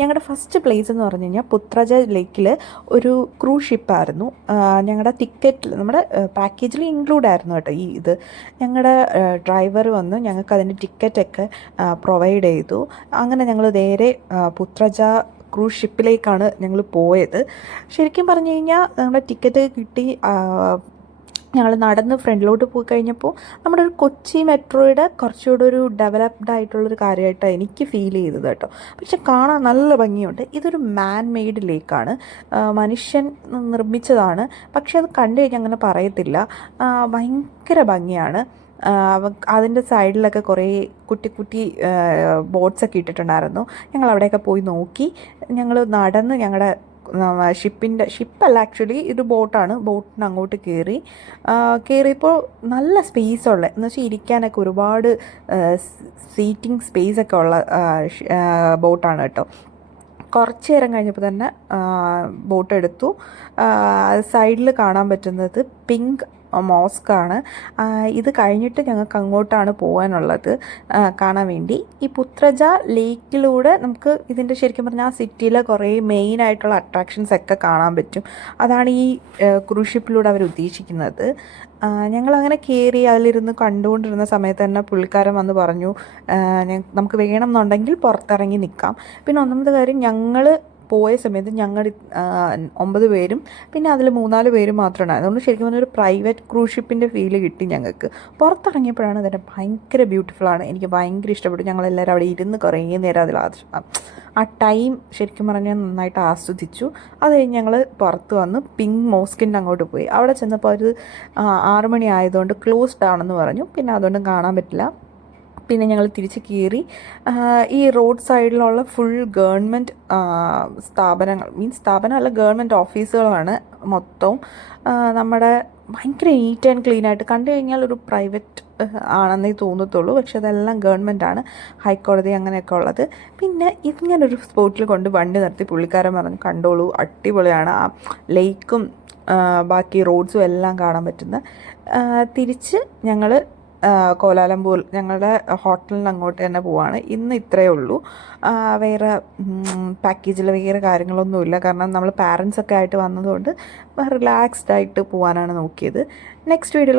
ഞങ്ങളുടെ first place എന്ന് പറഞ്ഞു കഴിഞ്ഞാൽ പുത്രജ ലേക്കിൽ ഒരു ക്രൂസ് ഷിപ്പായിരുന്നു. ഞങ്ങളുടെ ടിക്കറ്റിൽ നമ്മുടെ പാക്കേജിൽ ഇൻക്ലൂഡ് ആയിരുന്നു കേട്ടോ ഇത്. ഞങ്ങളുടെ ഡ്രൈവർ വന്ന് ഞങ്ങൾക്ക് അതിൻ്റെ ടിക്കറ്റൊക്കെ പ്രൊവൈഡ് ചെയ്തു. അങ്ങനെ ഞങ്ങൾ നേരെ പുത്രജ ക്രൂസ് ഷിപ്പിലേക്കാണ് ഞങ്ങൾ പോയത്. ശരിക്കും പറഞ്ഞു കഴിഞ്ഞാൽ ഞങ്ങളുടെ ടിക്കറ്റ് കിട്ടി. ഞങ്ങൾ നടന്ന് ഫ്രണ്ടിലോട്ട് പോയി കഴിഞ്ഞപ്പോൾ നമ്മുടെ ഒരു കൊച്ചി മെട്രോയുടെ കുറച്ചുകൂടെ ഒരു ഡെവലപ്ഡ് ആയിട്ടുള്ളൊരു കാര്യമായിട്ടാണ് എനിക്ക് ഫീൽ ചെയ്തത് കേട്ടോ. പക്ഷെ കാണാൻ നല്ല ഭംഗിയുണ്ട്. ഇതൊരു മാൻ മെയ്ഡ് ലേക്കാണ്, മനുഷ്യൻ നിർമ്മിച്ചതാണ്. പക്ഷെ അത് കണ്ടു കഴിഞ്ഞാൽ അങ്ങനെ പറയത്തില്ല, ഭയങ്കര ഭംഗിയാണ്. അതിൻ്റെ സൈഡിലൊക്കെ കുറേ കുട്ടി കുട്ടി ബോട്ട്സൊക്കെ ഇട്ടിട്ടുണ്ടായിരുന്നു. ഞങ്ങൾ അവിടെയൊക്കെ പോയി നോക്കി. ഞങ്ങൾ നടന്ന് ഞങ്ങളുടെ ഷിപ്പല്ല, ആക്ച്വലി ഇത് ബോട്ടാണ്. ബോട്ടിന് അങ്ങോട്ട് കയറിയപ്പോൾ നല്ല സ്പേസുള്ള, എന്ന് വെച്ചാൽ ഇരിക്കാനൊക്കെ ഒരുപാട് സീറ്റിംഗ് സ്പേസൊക്കെ ഉള്ള ബോട്ടാണ് കേട്ടോ. കുറച്ച് നേരം കഴിഞ്ഞപ്പോൾ തന്നെ ബോട്ട് എടുത്തു. സൈഡിൽ കാണാൻ പറ്റുന്നത് പിങ്ക് മോസ്കാണ്. ഇത് കഴിഞ്ഞിട്ട് ഞങ്ങൾക്ക് അങ്ങോട്ടാണ് പോകാനുള്ളത് കാണാൻ വേണ്ടി. ഈ പുത്രജ ലേക്കിലൂടെ നമുക്ക് ഇതിൻ്റെ ശരിക്കും പറഞ്ഞാൽ ആ സിറ്റിയിലെ കുറേ മെയിനായിട്ടുള്ള അട്രാക്ഷൻസ് ഒക്കെ കാണാൻ പറ്റും. അതാണ് ഈ ക്രൂസ് ഷിപ്പിലൂടെ അവർ ഉദ്ദേശിക്കുന്നത്. ഞങ്ങളങ്ങനെ കയറി അതിലിരുന്ന് കണ്ടുകൊണ്ടിരുന്ന സമയത്ത് തന്നെ പുള്ളിക്കാരൻ വന്ന് പറഞ്ഞു, നമുക്ക് വേണം എന്നുണ്ടെങ്കിൽ പുറത്തിറങ്ങി നിൽക്കാം. പിന്നെ ഒന്നാമത്തെ കാര്യം, ഞങ്ങൾ പോയ സമയത്ത് ഞങ്ങൾ 9 പേരും പിന്നെ അതിൽ 3-4 പേരും മാത്രമാണ്. അതുകൊണ്ട് ശരിക്കും പറഞ്ഞാൽ ഒരു പ്രൈവറ്റ് ക്രൂസ് ഷിപ്പിൻ്റെ ഫീല് കിട്ടി ഞങ്ങൾക്ക്. പുറത്തിറങ്ങിയപ്പോഴാണ് അതിൻ്റെ ഭയങ്കര ബ്യൂട്ടിഫുള്ളാണ്. എനിക്ക് ഭയങ്കര ഇഷ്ടപ്പെട്ടു. ഞങ്ങളെല്ലാവരും അവിടെ ഇരുന്ന് കുറേ നേരം അതിൽ ആ ടൈം ശരിക്കും പറഞ്ഞാൽ നന്നായിട്ട് ആസ്വദിച്ചു. അത് കഴിഞ്ഞ് ഞങ്ങൾ പുറത്ത് വന്ന് പിങ്ക് മോസ്കിൻ്റെ അങ്ങോട്ട് പോയി. അവിടെ ചെന്നപ്പോൾ ഒരു 6 മണി ആയതുകൊണ്ട് ക്ലോസ്ഡ് ആണെന്ന് പറഞ്ഞു. പിന്നെ അതുകൊണ്ടും കാണാൻ പറ്റില്ല. പിന്നെ ഞങ്ങൾ തിരിച്ച് കയറി. ഈ റോഡ് സൈഡിലുള്ള ഫുൾ ഗവൺമെൻറ് സ്ഥാപനങ്ങൾ, സ്ഥാപനമല്ല, ഗവൺമെൻറ് ഓഫീസുകളാണ് മൊത്തവും. നമ്മുടെ ഭയങ്കര നീറ്റ് ആൻഡ് ക്ലീൻ ആയിട്ട്, കണ്ടു കഴിഞ്ഞാൽ ഒരു പ്രൈവറ്റ് ആണെന്നേ തോന്നത്തുള്ളൂ, പക്ഷെ അതെല്ലാം ഗവൺമെൻറ്റാണ്, ഹൈക്കോടതി അങ്ങനെയൊക്കെ ഉള്ളത്. പിന്നെ ഇങ്ങനൊരു സ്പോട്ടിൽ കൊണ്ട് വണ്ടി നിർത്തി പുള്ളിക്കാരൻ പറഞ്ഞു, കണ്ടോളൂ, അടിപൊളിയാണ്, ആ ലേക്കും ബാക്കി റോഡ്സും എല്ലാം കാണാൻ പറ്റുന്ന. തിരിച്ച് ഞങ്ങൾ കോലാലംപൂർ ഞങ്ങളുടെ ഹോട്ടലിന് അങ്ങോട്ട് തന്നെ പോവാണ്. ഇന്ന് ഇത്രയേ ഉള്ളൂ. വേറെ പാക്കേജിൽ വേറെ കാര്യങ്ങളൊന്നുമില്ല. കാരണം നമ്മൾ പാരൻസൊക്കെ ആയിട്ട് വന്നതുകൊണ്ട് റിലാക്സ്ഡ് ആയിട്ട് പോകാനാണ് നോക്കിയത്. നെക്സ്റ്റ് വീഡിയോയിൽ